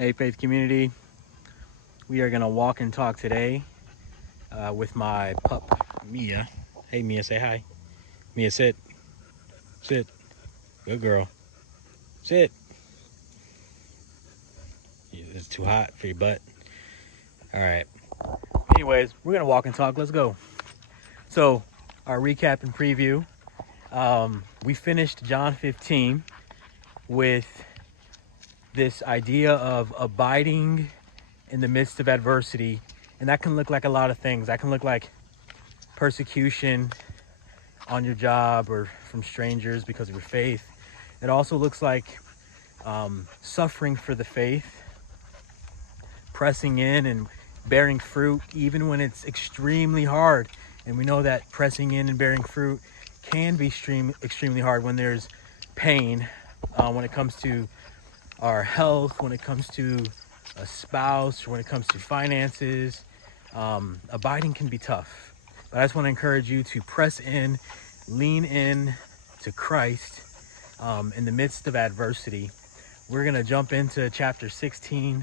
Hey, Faith community. We are going to walk and talk today with my pup, Mia. Hey, Mia, say hi. Mia, sit. Sit. Good girl. Sit. It's too hot for your butt. All right. Anyways, we're going to walk and talk. Let's go. So, our recap and preview. We finished John 15 with this idea of abiding in the midst of adversity. And that can look like a lot of things. That can look like persecution on your job or from strangers because of your faith. It also looks like suffering for the faith, pressing in and bearing fruit even when it's extremely hard. And we know that pressing in and bearing fruit can be extremely hard when there's pain, when it comes to our health, when it comes to a spouse, or when it comes to finances. Abiding can be tough. But I just want to encourage you to press in, lean in to Christ in the midst of adversity. We're going to jump into chapter 16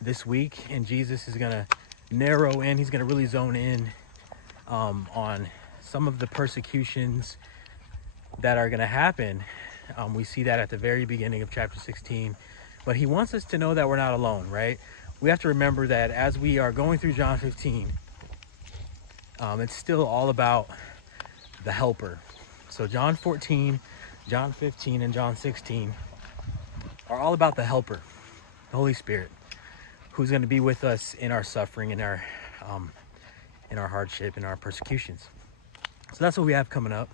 this week, and Jesus is going to narrow in. He's going to really zone in on some of the persecutions that are going to happen. We see that at the very beginning of chapter 16. But he wants us to know that we're not alone, right? We have to remember that as we are going through John 15, it's still all about the helper. So John 14, John 15, and John 16 are all about the helper, the Holy Spirit, who's going to be with us in our suffering, in our hardship, in our persecutions. So that's what we have coming up.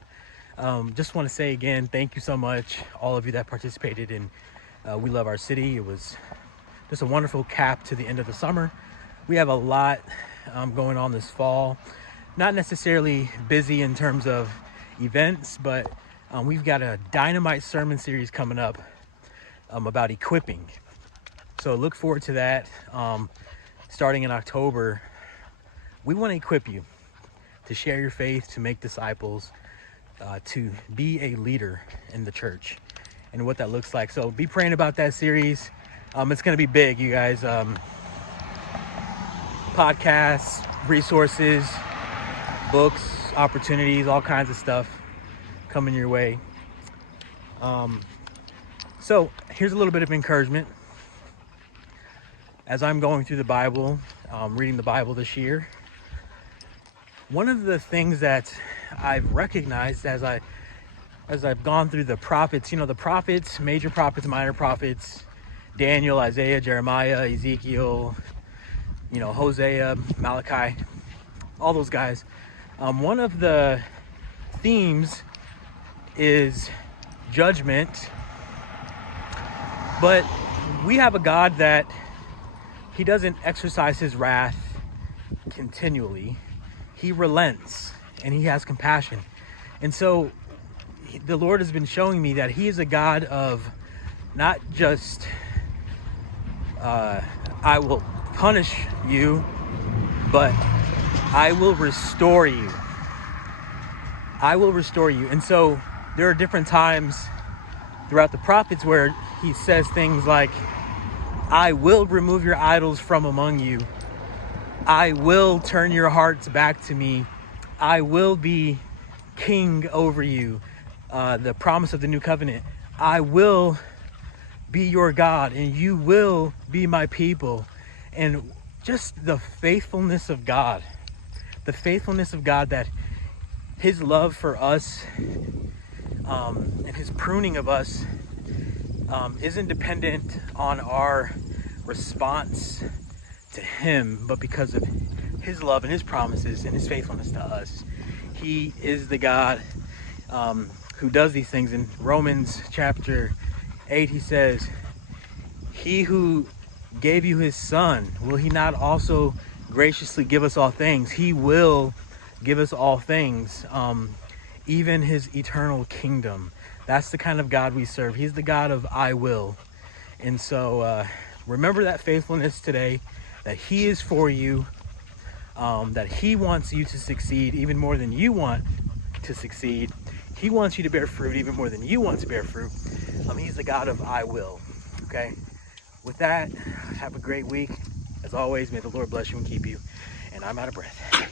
Just want to say again, thank you so much, all of you that participated in We Love Our City. It was just a wonderful cap to the end of the summer. We have a lot going on this fall. Not necessarily busy in terms of events, but we've got a dynamite sermon series coming up about equipping. So look forward to that. Starting in October, we want to equip you to share your faith, to make disciples, to be a leader in the church and what that looks like. So be praying about that series. It's going to be big, you guys. Podcasts, resources, books, opportunities, all kinds of stuff coming your way. So here's a little bit of encouragement. As I'm going through the Bible, reading the Bible this year, one of the things that I've recognized as I've gone through the prophets, the prophets, major prophets, minor prophets, Daniel, Isaiah, Jeremiah, Ezekiel, Hosea, Malachi, all those guys. One of the themes is judgment, but we have a God that he doesn't exercise his wrath continually. He relents and he has compassion. And so the Lord has been showing me that he is a God of not just I will punish you, but I will restore you. I will restore you. And so there are different times throughout the prophets where he says things like, I will remove your idols from among you. I will turn your hearts back to me. I will be king over you. The promise of the new covenant. I will be your God and you will be my people. And just the faithfulness of God. The faithfulness of God, that his love for us and his pruning of us isn't dependent on our response to him, but because of his love and his promises and his faithfulness to us. He is the God who does these things. In Romans chapter 8, he says, he who gave you his son, will he not also graciously give us all things? He will give us all things, even his eternal kingdom. That's the kind of God we serve. He's the God of I will. And so remember that faithfulness today, that he is for you, that he wants you to succeed even more than you want to succeed. He wants you to bear fruit even more than you want to bear fruit. He's the God of I will. Okay. with that, have a great week. As always, may the Lord bless you and keep you. And I'm out of breath.